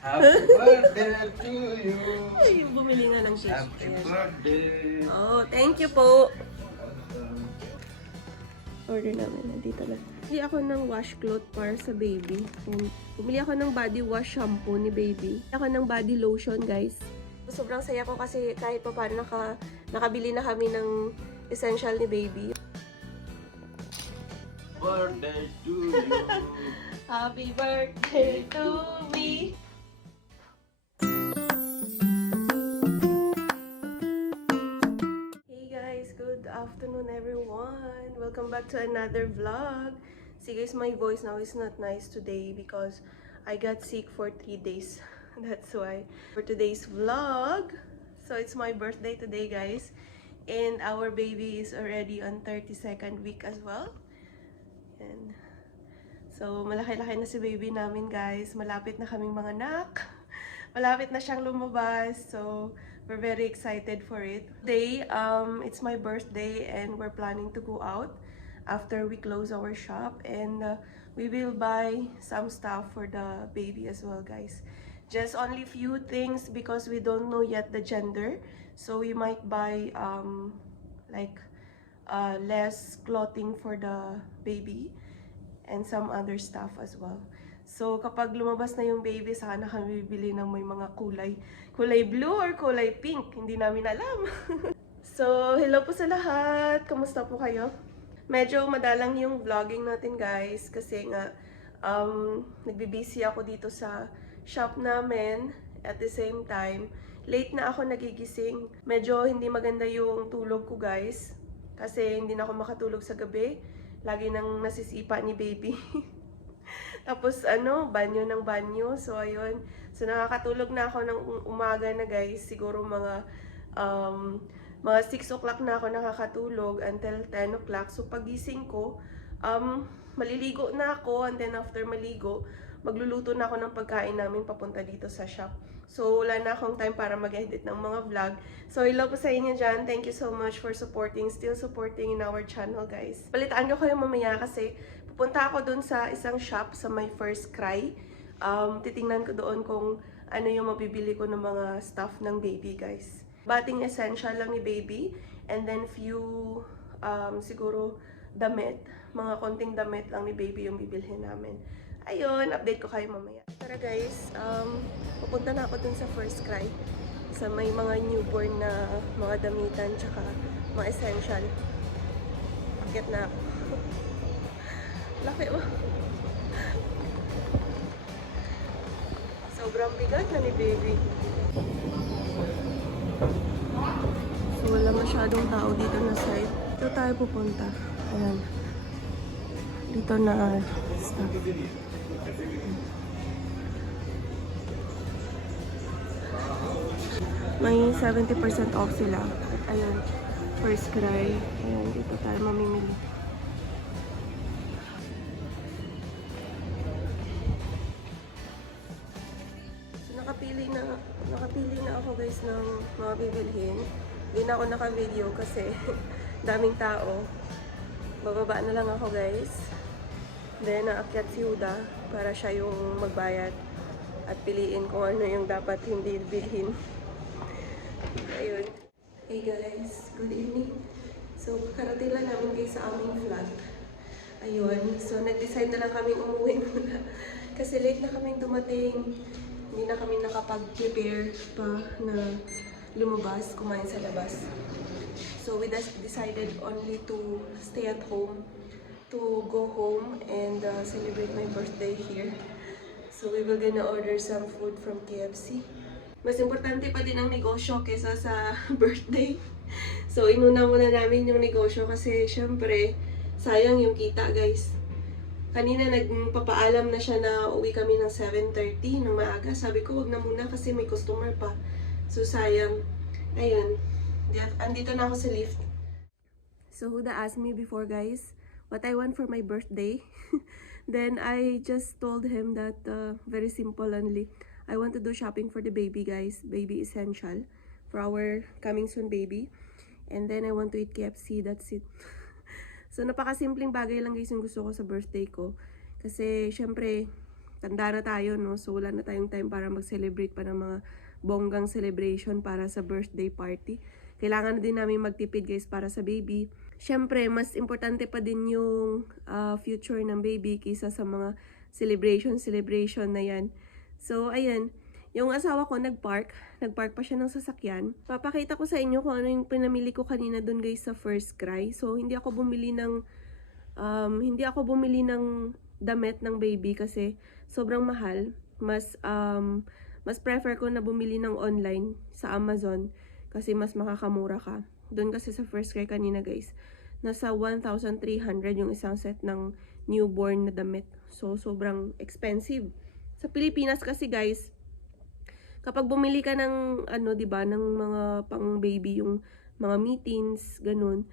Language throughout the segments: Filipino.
Happy birthday to you. Ay, bumili nga ng shake. Happy Ayan. birthday. Oh, thank you po. Order namin, nandito na. Bumili ako ng washcloth para sa baby. And bumili ako ng body wash shampoo ni baby. Bumili ako ng body lotion, guys. Sobrang saya ko kasi kahit pa paano nakabili na kami ng essential ni baby. Birthday to you. Happy birthday to me! Hey guys, good afternoon everyone! Welcome back to another vlog. See guys, my voice now is not nice today because I got sick for 3 days. That's why. For today's vlog, so it's my birthday today guys. And our baby is already on 32nd week as well. And so, malaki-laki na si baby namin, guys. Malapit na kaming mga anak. Malapit na siyang lumabas. So, we're very excited for it. Today, it's my birthday and we're planning to go out after we close our shop. And we will buy some stuff for the baby as well, guys. Just only few things because we don't know yet the gender. So, we might buy less clothing for the baby and some other stuff as well. So, kapag lumabas na yung baby, saka na kami bibili ng may mga kulay blue or kulay pink. Hindi namin alam. So, hello po sa lahat. Kamusta po kayo? Medyo madalang yung vlogging natin, guys. Kasi nga, nagbibisi ako dito sa shop namin. At the same time, late na ako nagigising. Medyo hindi maganda yung tulog ko, guys. Kasi hindi na ako makatulog sa gabi. Lagi nang nasisipa ni baby. Tapos banyo ng banyo. So ayun. So nakakatulog na ako ng umaga na guys. Siguro mga 6 o'clock na ako nakakatulog until 10 o'clock. So pagising ko, maliligo na ako. And then after maligo, magluluto na ako ng pagkain namin papunta dito sa shop. So, wala na akong time para mag-edit ng mga vlog. So, hello po sa inyo dyan. Thank you so much for still supporting in our channel, guys. Balitaan ko kayo mamaya kasi pupunta ako dun sa isang shop sa my first cry. Titingnan ko doon kung ano yung mabibili ko ng mga stuff ng baby, guys. Bating essential lang ni baby. And then few, siguro, damit. Mga konting damit lang ni baby yung bibilhin namin. Ayun, update ko kayo mamaya. Tara guys, pupunta na ako dun sa first cry. Sa may mga newborn na mga damitan tsaka mga essential. Akit na ako. Laki ba? Sobrang bigat na ni baby. So wala masyadong tao dito na side. Dito tayo pupunta. Ayan. Dito na stuff. May 70% off sila. At ayun, first cry. Ayan, dito tayo mamimili. So, nakapili na ako guys ng mga bibilhin. Hindi na ako naka-video kasi daming tao. Bababa na lang ako guys. Then, naakyat si Huda para siya yung magbayad at piliin kung ano yung dapat hindi bilhin. Ayun. Hey guys, good evening. So, kakarating lang namin guys sa aming flat. Ayun. So, nag-decide na lang kami umuwi muna. Kasi late na kaming dumating. Hindi na kami nakapag-prepare pa na lumabas, kumain sa labas. So, we decided only to stay at home, to go home and celebrate my birthday here. So, we will gonna order some food from KFC. Mas importante pa din ang negosyo kesa sa birthday. So, inuna muna namin yung negosyo kasi syempre, sayang yung kita guys. Kanina nagpapaalam na siya na uwi kami ng 7:30 ng maaga. Sabi ko, wag na muna kasi may customer pa. So, sayang. Ayun. Andito na ako sa lift. So, Huda asked me before guys, what I want for my birthday. Then, I just told him that very simple only. I want to do shopping for the baby, guys. Baby essential for our coming soon baby. And then I want to eat KFC. That's it. So, napakasimpleng bagay lang guys yung gusto ko sa birthday ko. Kasi, syempre, tanda na tayo, no? So, wala na tayong time para mag-celebrate pa ng mga bonggang celebration para sa birthday party. Kailangan na din namin magtipid guys para sa baby. Siyempre, mas importante pa din yung future ng baby kaysa sa mga celebration na yan. So, ayan. Yung asawa ko nagpark pa siya ng sasakyan. Papakita ko sa inyo kung ano yung pinamili ko kanina dun guys sa First Cry. So, hindi ako bumili ng damit ng baby kasi sobrang mahal. Mas prefer ko na bumili ng online sa Amazon kasi mas makakamura ka. Doon kasi sa First Cry kanina guys, nasa 1,300 yung isang set ng newborn na damit. So, sobrang expensive. Sa Pilipinas kasi guys, kapag bumili ka ng diba, ng mga pang baby, yung mga mittens, ganun,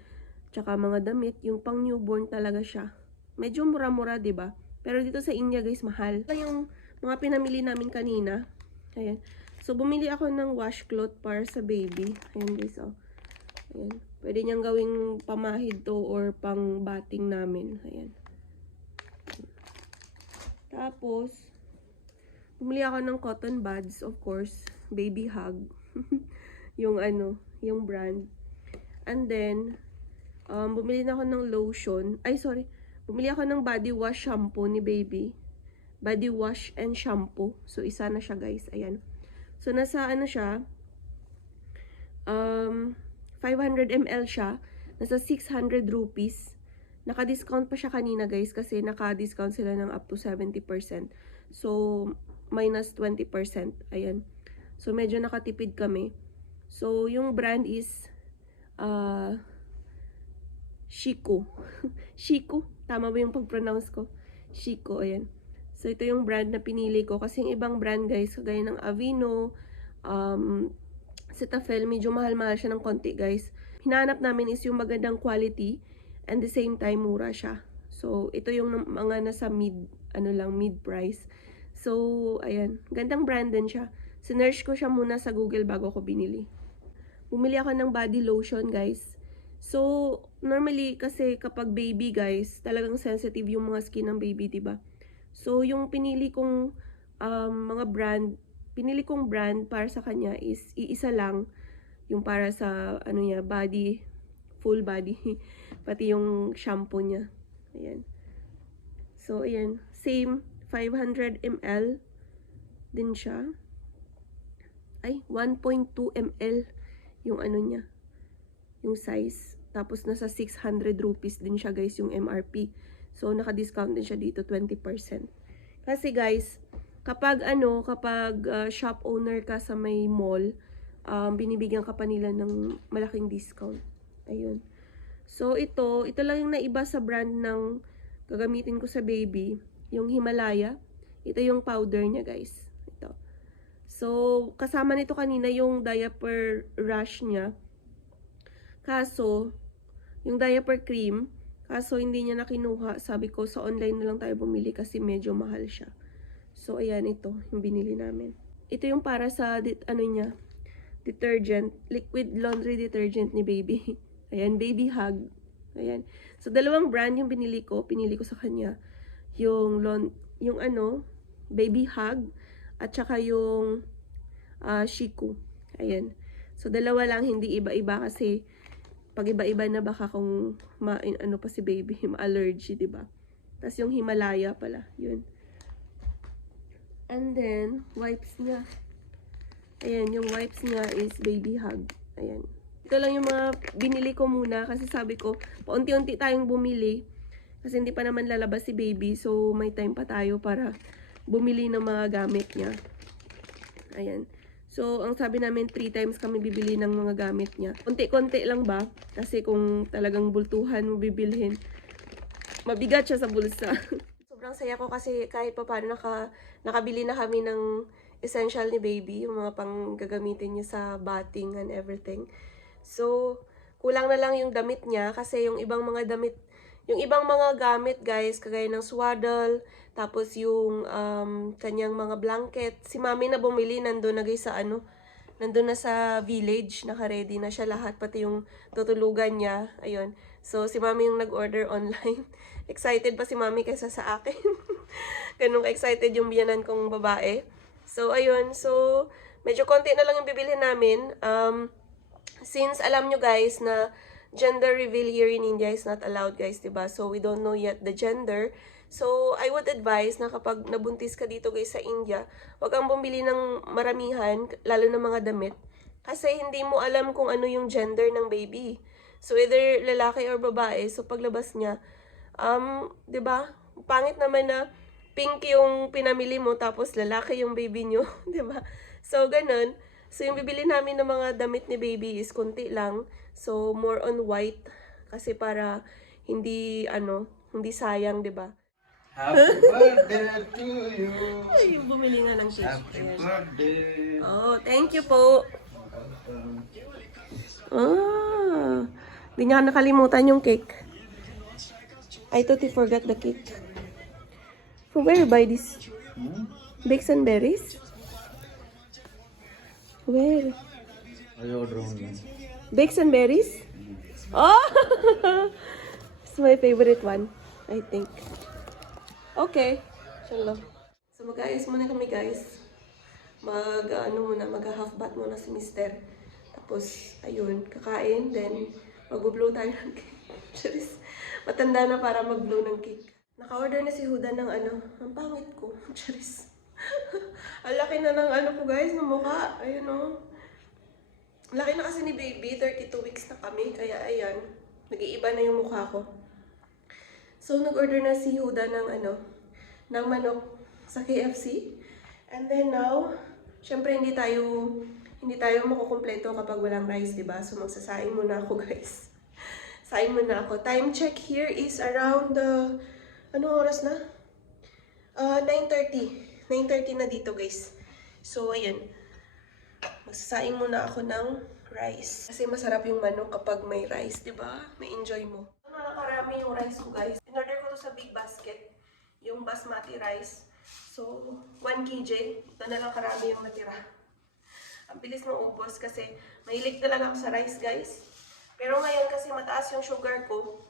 tsaka mga damit, yung pang newborn talaga siya. Medyo mura-mura, diba? Pero dito sa India guys, mahal. Yung mga pinamili namin kanina. Ayan. So, bumili ako ng washcloth para sa baby. Ayan guys, oh. Ayan. Pwede niyang gawing pamahid to or pang bating namin. Ayan. Tapos, bumili ako ng cotton buds, of course. Baby Hug. yung brand. And then, bumili na ako ng lotion. Bumili ako ng body wash shampoo ni baby. Body wash and shampoo. So, isa na siya guys. Ayan. So, nasa siya, 500 ml siya. Nasa 600 rupees. Naka-discount pa siya kanina guys kasi naka-discount sila ng up to 70%. So, minus 20%. Ayan. So, medyo nakatipid kami. So, yung brand is Shiko. Shiko. Tama ba yung pag-pronounce ko? Shiko. Ayan. So, ito yung brand na pinili ko. Kasi yung ibang brand guys, kagaya ng Aveeno, Cetaphil, medyo mahal-mahal siya ng konti guys. Hinahanap namin is yung magandang quality and the same time mura siya. So, ito yung mga nasa mid price. So, ayan. Gandang brand din siya. Sinearch ko siya muna sa Google bago ko binili. Bumili ako ng body lotion guys. So, normally kasi kapag baby guys, talagang sensitive yung mga skin ng baby, diba? So, yung pinili kong brand para sa kanya is iisa lang. Yung para sa, body, full body. Pati yung shampoo niya. Ayan. So, ayan. Same, 500 ml din siya. Ay, 1.2 ml yung niya. Yung size. Tapos, nasa 600 rupees din siya guys, yung MRP. So, naka-discount din siya dito, 20%. Kasi guys, kapag shop owner ka sa may mall, binibigyan ka pa nila ng malaking discount. Ayun. So, ito lang yung naiba sa brand ng gagamitin ko sa baby. Yung Himalaya. Ito yung powder niya guys. Ito. So, kasama nito kanina yung diaper rash niya. Kaso, yung diaper cream, kaso hindi niya nakinuha. Sabi ko, sa online na lang tayo bumili kasi medyo mahal siya. So, ayan, ito yung binili namin. Ito yung para sa, detergent, liquid laundry detergent ni baby. Ayan, Baby Hug. Ayan. So, dalawang brand yung pinili ko sa kanya. Yung Baby Hug, at saka yung Shiko. Ayan. So, dalawa lang, hindi iba-iba kasi pag iba-iba na baka kung pa si baby, ma-allergy, diba? Tapos yung Himalaya pala, yun. And then, wipes niya. Ayan, yung wipes niya is Baby Hug. Ayan. Ito lang yung mga binili ko muna kasi sabi ko, paunti-unti tayong bumili. Kasi hindi pa naman lalabas si baby, so may time pa tayo para bumili ng mga gamit niya. Ayan. So, ang sabi namin, 3 times kami bibili ng mga gamit niya. Konti-konti lang ba? Kasi kung talagang bultuhan mo bibilhin, mabigat siya sa bulsa. Sobrang saya ko kasi kahit pa paano nakabili na kami ng essential ni baby, yung mga pang gagamitin niya sa bathing and everything. So, kulang na lang yung damit niya kasi yung ibang mga gamit guys, kagaya ng swaddle, tapos yung kanyang mga blanket. Si mami na bumili, nandun na guys sa nandun na sa village, naka-ready na siya lahat, pati yung tutulugan niya. Ayun. So, si mami yung nag-order online. Excited pa si mami kaysa sa akin. Ganun ka-excited yung biyanan kong babae. So, ayun. So, medyo konti na lang yung bibilhin namin. Since alam nyo guys na gender reveal here in India is not allowed guys, diba? So, we don't know yet the gender. So, I would advise na kapag nabuntis ka dito guys sa India, wag kang bumili ng maramihan, lalo na mga damit. Kasi hindi mo alam kung ano yung gender ng baby. So, either lalaki or babae. So, paglabas niya, 'di ba? Pangit naman na pink yung pinamili mo tapos lalaki yung baby nyo, 'di ba? So, ganun. So, yung bibili namin ng mga damit ni baby is konti lang. So, more on white kasi para hindi sayang, 'di ba? Happy birthday to you. Ay, yung bumili nga ng cake. Happy Ayan. birthday. Oh, thank you po. Di niya nakalimutan yung cake. I totally forgot the cake. From where you buy this? Bakes and berries? Where? I order one. Bakes and berries? Oh! It's my favorite one, I think. Okay. Shalom. So mag-ayos muna kami guys. Mag-half bath muna si Mister. Tapos, ayun, kakain. Then, mag-blow tayo ng cake. Charis. Matanda na para mag-blow ng cake. Naka-order na si Huda ng ang pangit ko. Charis. Ang laki na ng ko guys, ng mukha. Ayun o. Laki na kasi ni baby. 32 weeks na kami. Kaya ayan, nag-iiba na yung mukha ko. So, nag-order na si Huda ng manok sa KFC. And then now, syempre hindi tayo makukumpleto kapag walang rice, diba? So, magsasaing muna ako, guys. Saing muna ako. Time check here is around, anong oras na? 9:30. 9:30 na dito, guys. So, ayan. Magsasaing muna ako ng rice. Kasi masarap yung manok kapag may rice, diba? May enjoy mo. Nakarami yung rice ko, guys. In-order ko to sa big basket. Yung basmati rice. So, 1 kg. Ito na lang karami yung natira. Ang bilis maubos kasi mahilig talaga ako sa rice, guys. Pero ngayon kasi mataas yung sugar ko,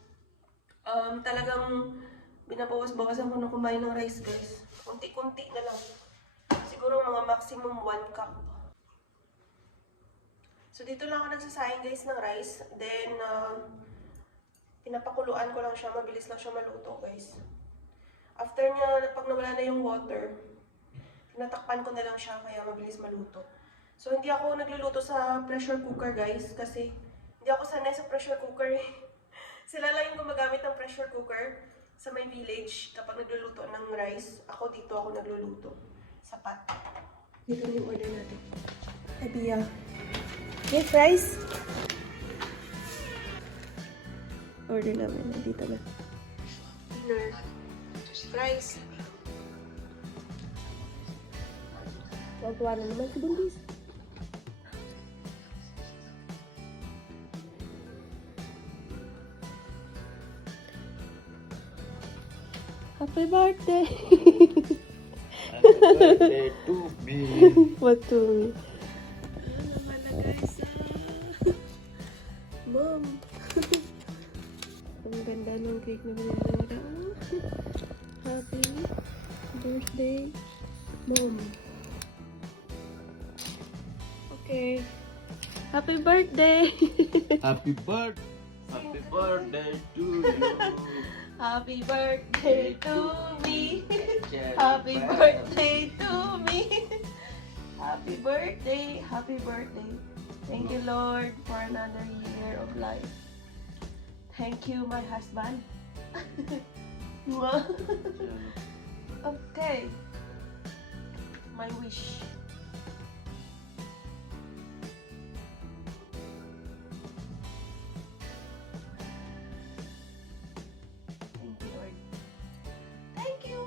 talagang binabawas-bawasan ko na kumain ng rice, guys. Kunti-kunti na lang. Siguro mga maximum 1 cup. So, dito lang ako nagsasayang, guys, ng rice. Then, pinapakuluan ko lang siya. Mabilis lang siya maluto, guys. After niya, pag nawala na yung water, tinatakpan ko na lang siya kaya mabilis maluto. So, hindi ako nagluluto sa pressure cooker, guys, kasi hindi ako sanay sa pressure cooker eh. Sila lang yung gumagamit ng pressure cooker sa my village kapag nagluluto ng rice. Ako dito ako nagluluto. Sa pot. Dito na yung order natin. Hey, Bia. Yes, rice? Order namin. Nandito na. Dinner. Rice. Tuwa na naman si Bundis. Happy birthday! Happy birthday to me. What to me? Ano naman na guys? Mom! Ang ganda ng cake na binili nila. Happy birthday, Mom. Okay. Happy birthday! Happy birthday. Happy birthday to you. Happy birthday to me. Happy birthday to me. Happy birthday. Happy birthday. Thank you, Lord, for another year of life. Thank you, my husband. Okay. My wish. Thank you, Lord. Thank you.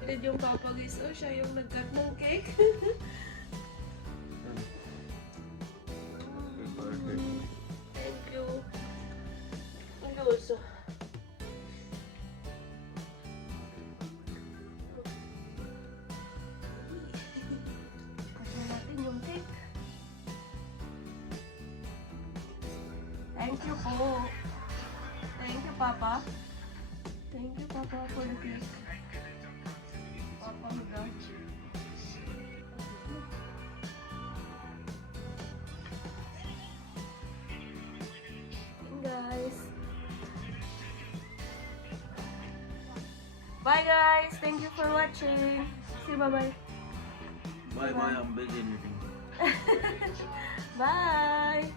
Pinid yung papa guys. Oh, siya yung nag-cut ng cake. Happy birthday. Thank you. Iluso. Cut natin yung cake. Thank you po. Thank you, Papa. Thank you, Papa, for the cake. Papa, Huga. Guys. Bye guys. Thank you for watching. See you, bye-bye. Bye bye, I'm busy anything. Bye.